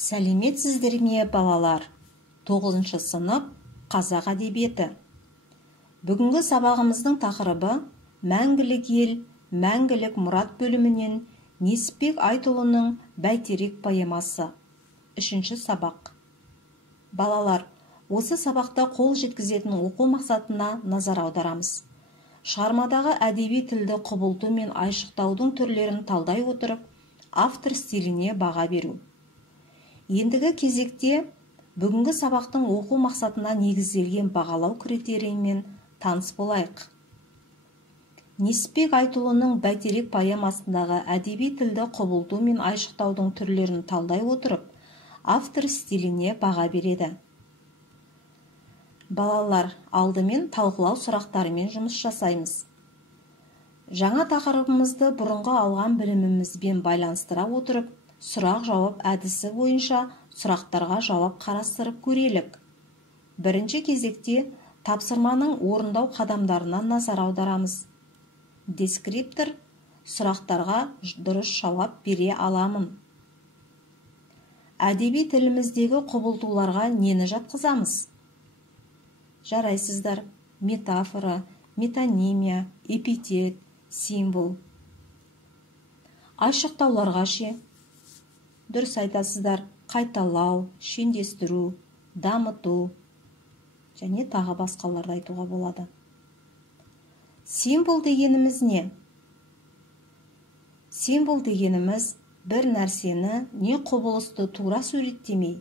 Сәлеметсіздер ме, балалар? 9 сынып қазақ әдебиеті. Бүгінгі сабағымыздың тақырыбы мәңгілік ел, мәңгілік мұрат бөлімінен Несіпбек Айтұлының Бәйтерек поэмасы. 3 сабақ. Балалар, осы сабақта қол жеткізетін оқу мақсатына назар аударамыз. Шығармадағы әдеби тілді құбылту мен айшықтаудың түрлерін талдай отырып, автор стиліне баға беру. Ендігі кезекте бүгінгі сабақтың оқу мақсатына негізделген бағалау критерийімен таныс болайық. Несіпбек Айтұлының Бәйтерек поэмасындағы әдеби тілді құбылту мен айшықтаудың түрлерін талдай отырып, автор стиліне баға береді. Балалар, алдымен талқылау сұрақтарымен жұмыс жасаймыз. Жаңа тақырыбымызды бұрынғы алған білімімізбен байланыстыра отырып, сұрақ-жауап әдісі бойынша сұрақтарға жауап қарастырып көрелік. Бірінші кезекте тапсырманың орындау қадамдарына назар аударамыз. Дескриптор: сұрақтарға дұрыс жауап бере аламын. Әдеби тіліміздегі құбылтуларға нені жатқызамыз? Жарайсыздар: метафора, метонимия, эпитет, символ. Айшықтауларға ше? Дұрыс айтасыздар: қайталау, шендестіру, дамыту және тағы басқаларды айтуға болады. Символ дегеніміз не? Символ дегеніміз бір нәрсені не құбылысты тура суреттемей,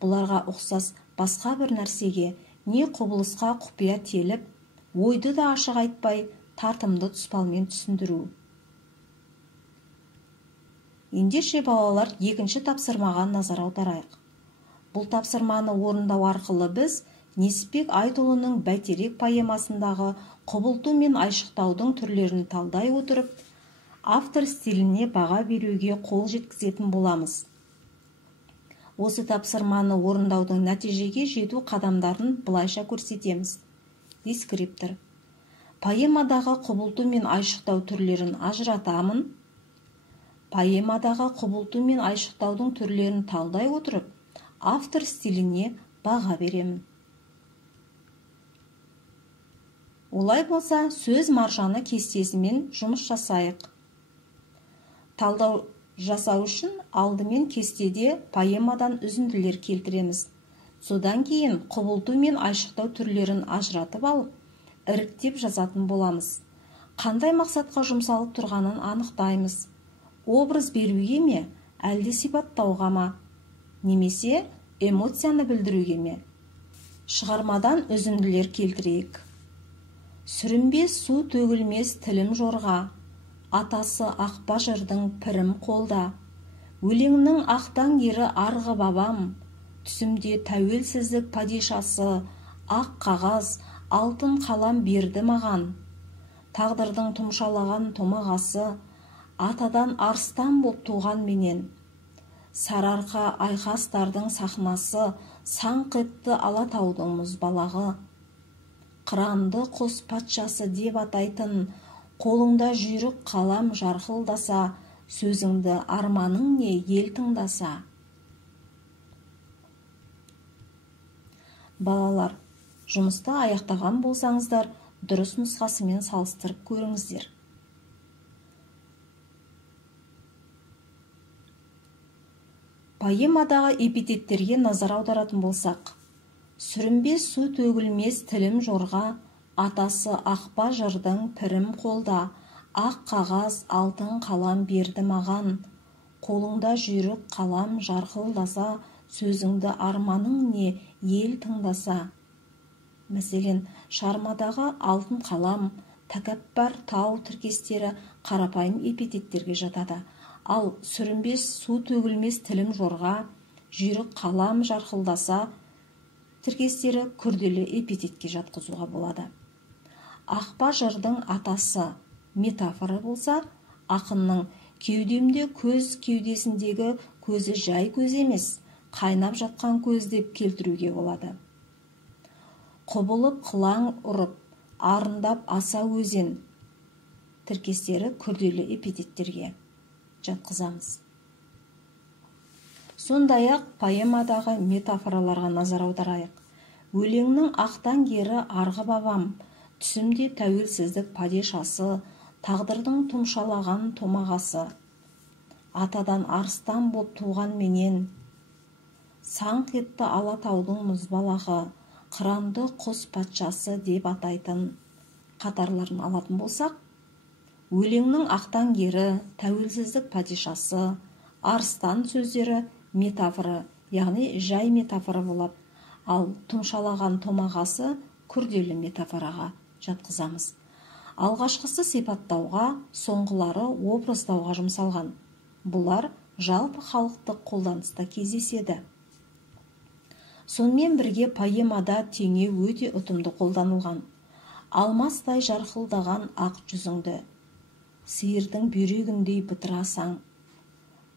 бұларға ұқсас басқа бір нәрсеге не құбылысқа құпия теліп, ойды да ашық айтпай, тартымды тұспалмен түсіндіру. Ендеше балалар, екінші тапсырмаға назар аударайық. Бұл тапсырманы орындау арқылы біз Несіпбек Айтұлының Бәйтерек поэмасындағы құбылту мен айшықтаудың түрлерін талдай отырып, автор стиліне баға беруге қол жеткізетін боламыз. Осы тапсырманы орындаудың нәтижеге жету қадамдарын былайша көрсетеміз. Дескриптор: поэмадағы құбылту мен айшықтау түрлерін ажыратамын. Поэмадағы құбылту мен айшықтаудың түрлерін талдай отырып, автор стиліне баға беремін. Олай болса, сөз маржаны кестесімен жұмыс жасайық. Талдау жасау үшін алдымен кестеде поэмадан үзінділер келтіреміз. Содан кейін құбылту мен айшықтау түрлерін ажыратып алып, іріктеп жазатын боламыз. Қандай мақсатқа жұмсалып тұрғанын анықтаймыз. Образ беруге ме, әлде сипаттауға ма, немесе эмоцияны білдіруге ме? Шығармадан үзінділер келтірейік. Сүрінбес су төгілмес тілім жорға, атасы ақба жырдың пірім қолда. Өлеңнің ақтан ері арғы бабам, түсімде тәуелсіздік падишасы, ақ қағаз, алтын қалам берді маған. Тағдырдың тұмшалаған томағасы, атадан арыстан боп туған менен. Сарыарқа айқастардың сахнасы, саңқ етті Алатаудың мұзбалағы. Қыранды құс патшасы деп атайтын, қолыңда жүйрік қалам жарқылдаса, сөзіңді арманың не ел тыңдаса. Балалар, жұмысты аяқтаған болсаңыздар, дұрыс нұсқасымен салыстырып көріңіздер. Поэмадағы эпитеттерге назар аударатын болсақ: сүрінбес су төгілмес тілім жорға, атасы ақба жырдың пірім қолда. Ақ қағаз, алтын қалам берді маған. Қолыңда жүйрік қалам жарқылдаса, сөзіңді арманың не ел тыңдаса. Мәселен, шығармадағы алтын қалам, тәкәппар тау тіркестері қарапайым эпитеттерге жатады. Ал сүрінбес су төгілмес тілім жорға, жүйрік қалам жарқылдаса тіркестері күрделі эпитетке жатқызуға болады. Ақба жырдың атасы метафора болса, ақынның кеудемде көз кеудесіндегі көзі жай көз емес, қайнап жатқан көз деп келтіруге болады. Құбылып қылаң ұрып, арындап аса өзен тіркестері күрделі эпитеттерге жатқызамыз. Сондай-ақ поэмадағы метафораларға назар аударайық. Өлеңнің ақтан кері арғы бабам, түсімде тәуелсіздік падишасы, тағдырдың тұмшалаған томағасы. Атадан арыстан боп туған менен, саңқ етті алатаудың мұзбалағы, қыранды құс патшасы деп атайтын қатарларын алатын болсақ, өлеңнің ақтан кері, тәуелсіздік падишасы, арыстан сөздері метафора, яғни жай метафора болады, ал тұмшалаған томағасы күрделі метафораға жатқызамыз. Алғашқысы сипаттауға, соңғылары образдауға жұмсалған. Бұлар жалпы халықтық қолданыста кездеседі. Сонымен бірге поэмада теңеу өте ұтымды қолданылған. Алмастай жарқылдаған ақ жүзіңді, сиырдың бүйрегіндей бытырасаң,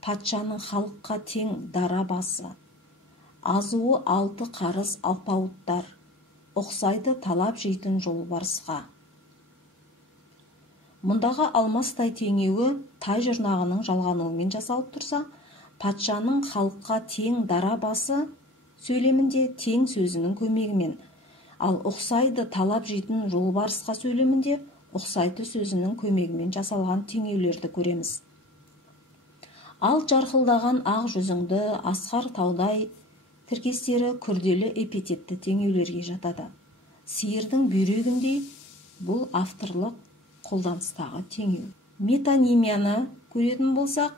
патшаның халыққа тең дара басы, азуы 6 қарыс алпауыттар, ұқсайды талап жейтін жолбарысқа. Мұндағы алмастай теңеуі тай жұрнағының жалғануымен жасалып тұрса, патшаның халыққа тең дара басы сөйлемінде тең сөзінің көмегімен, ал ұқсайды талап жейтін жолбарысқа сөйлемінде ұқсайды сөзінің көмегімен жасалған теңеулерді көреміз. Ал жарқылдаған ақ жүзіңді, асқар таудай тіркестері күрделі эпитетті теңеулерге жатады. Сиырдың бүйрегіндей бұл авторлық қолданыстағы теңеу. Метонимияны көретін болсақ,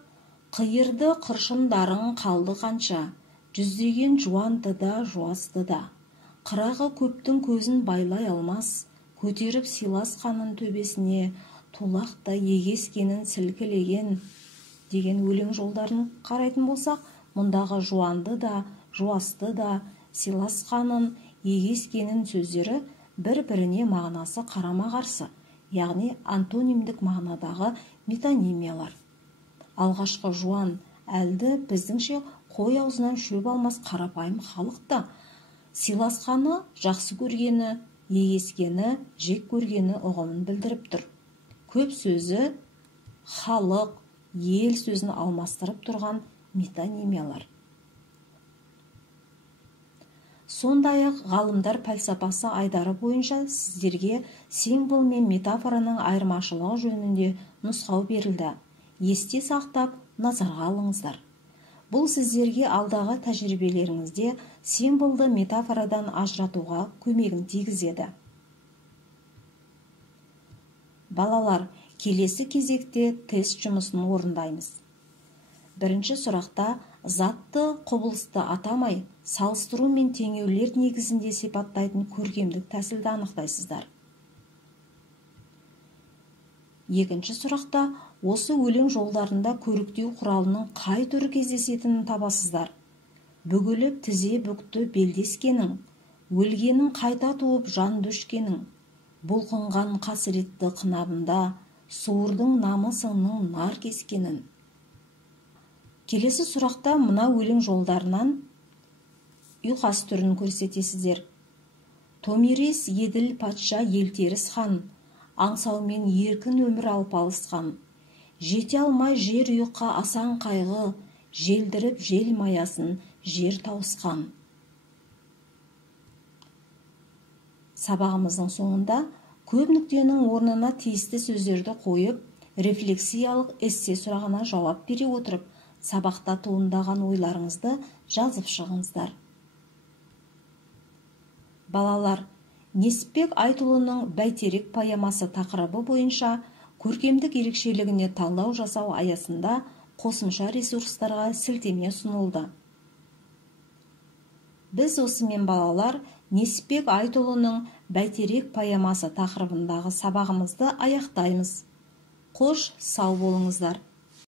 қиырды қыршындарың қалды қанша, жүздеген жуанды да жуасты да, қырағы көптің көзін байлай алмас, көтеріп сыйласқанын төбесіне, тулақта егескенін сілкілеген деген өлең жолдарын қарайтын болсақ, мұндағы жуанды да, жуасты да, сыйласқанын, егескенін сөздері бір-біріне мағынасы қарама-қарсы, яғни антонимдік мағынадағы метонимиялар. Алғашқы жуан әлді біздіңше қой аузынан шөп алмас қарапайым халықта, сыйласқаны жақсы көргені, егескені жек көргені ұғымын білдіріп тұр. Көп сөзі халық, ел сөзін алмастырып тұрған метонимиялар. Сондай-ақ ғалымдар пәлсапасы айдары бойынша сіздерге символ мен метафораның айырмашылығы жөнінде нұсқау берілді. Есте сақтап, назарға алыңыздар. Бұл сіздерге алдағы тәжірибелеріңізде символды метафорадан ажыратуға көмегін тигізеді. Балалар, келесі кезекте тест жұмысын орындаймыз. Бірінші сұрақта затты құбылысты атамай, салыстыру мен теңеулер негізінде сипаттайтын көркемдік тәсілді анықтайсыздар. Екінші сұрақта осы өлең жолдарында көріктеу құралының қай түрі кездесетінін табасыздар. Бүгіліп тізе бүкті белдескенің, өлгенің қайта туып жан дөшкенің, бұлқынған қасіретті қынабында, суырдың намысыңның нар кескенін. Келесі сұрақта мына өлең жолдарынан ұйқас түрін көрсетесіздер. Томирис еділ патша елтеріс хан, аңсаумен еркін өмір алпалысқан, жете алмай жер ұйыққа асан қайғы, желдіріп жел маясын жер тауысқан. Сабағымыздың соңында көп нүктенің орнына тиісті сөздерді қойып, рефлексиялық эссе сұрағына жауап бере отырып, сабақта туындаған ойларыңызды жазып шығыңыздар. Балалар, Несіпбек Айтұлының Бәйтерек поэмасы тақырыбы бойынша көркемдік ерекшелігіне талдау жасау аясында қосымша ресурстарға сілтеме ұсынылды. Біз осымен балалар Несіпбек Айтұлының Бәйтерек поэмасы тақырыбындағы сабағымызды аяқтаймыз. Қош, сау болыңыздар.